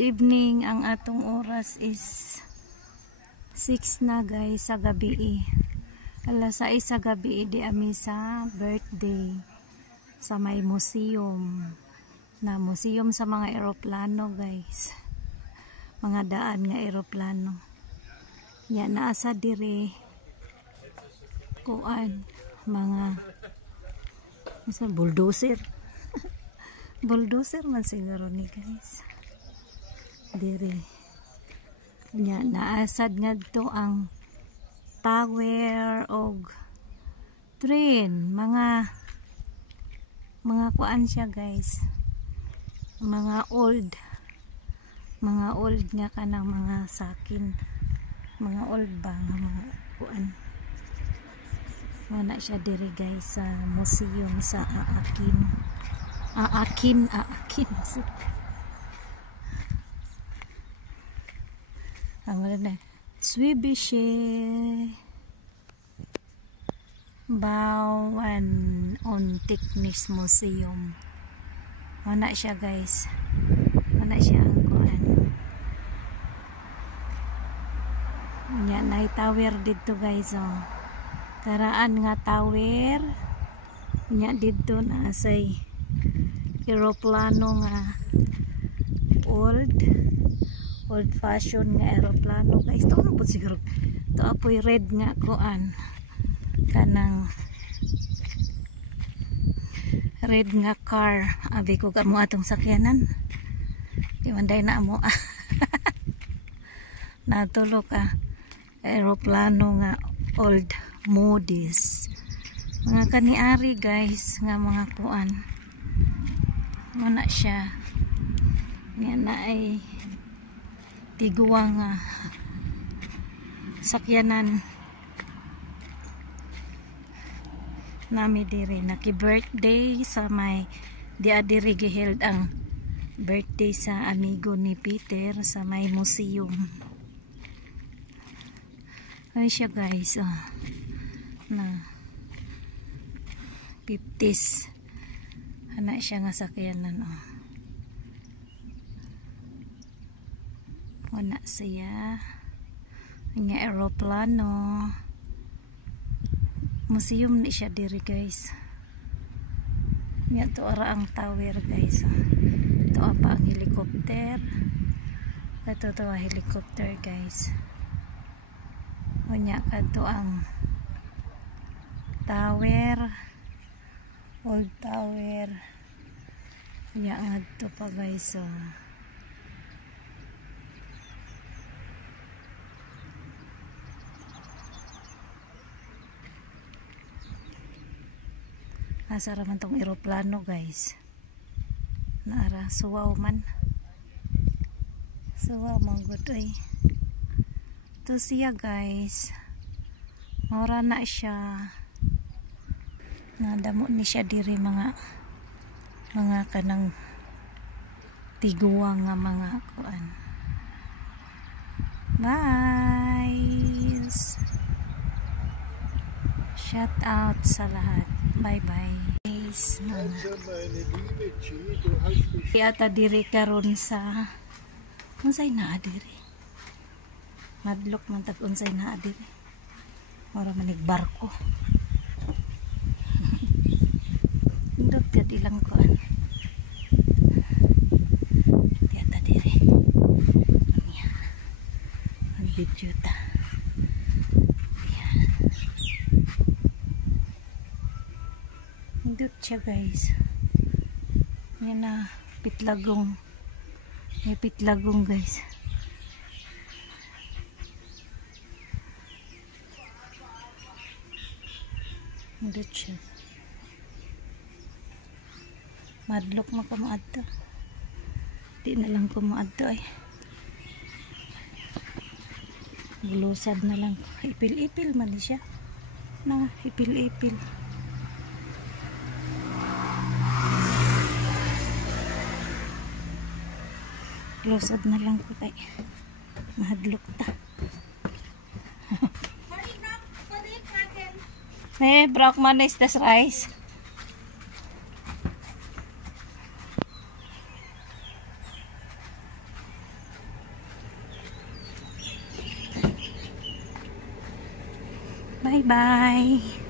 Good evening. Ang atong oras is 6 na guys sa gabi. Alas 6 sa gabi di ami sa birthday sa may museum. Na museum sa mga eroplano guys. Mga daan nga eroplano. Ya naasa dire kuan mga bulldozer. Bulldozer man siguro ni guys. Dire nya naasad ngadto ang tower og train, mga kuan siya guys, mga old nga kanang mga sakin, mga old ba nga mga kuan. Wala siya dire guys sa museum sa Aakin ang wala na Swibische Bauern und Technikmuseum. Wala siya guys, wala siya ang kuan. Nya nay tower dito guys oh. Karaan nga tower nya dito na say eroplano nga old fashion nga eroplano guys. Ito na po siguro ito apoy red nga kuan kanang red nga car abi ko kamo atong sakyanan di manday na mo natulo ka eroplano nga old modis mga kaniari guys nga mga kuan muna siya nga na ay tiguwa nga sakyanan nami diri naki birthday sa may diadiri giheld ang birthday sa amigo ni Peter sa may museum. Ay siya guys oh. Na 50s ana siya nga sakyanan oh. Wala siya nga eroplano museum ni siya diri guys. Nga to ara ang tower guys oh. Ito pa ang helicopter. Ito to ang helicopter guys. Unya kadto ang tower, old tower. Unya ngadto pa guys oh. Asa raman tong eroplano guys. Naara suwaw man. Suwaw man gud ay. Ito siya guys. Maura na siya. Nadamo ni siya diri mga kanang tiguwa nga mga kuan. Bye. Shout out sa lahat. Bye bye guys. Ata diri karon sa unsay naa diri. Madlok man tag unsay naa diri. Ora manig barko. Ndot kad ilang kuan. Ata diri. Ang video ta. Hindot siya guys. Yan na pitlagong. May pitlagong guys. Hindot siya. Madlok mo kumuadto. Di na lang kumuadto ay. Bulusad na lang. Ipil-ipil man siya. Na ipil-ipil. Lusad na lang ko kay mahadlok ta. Brockman is this rice. Bye-bye.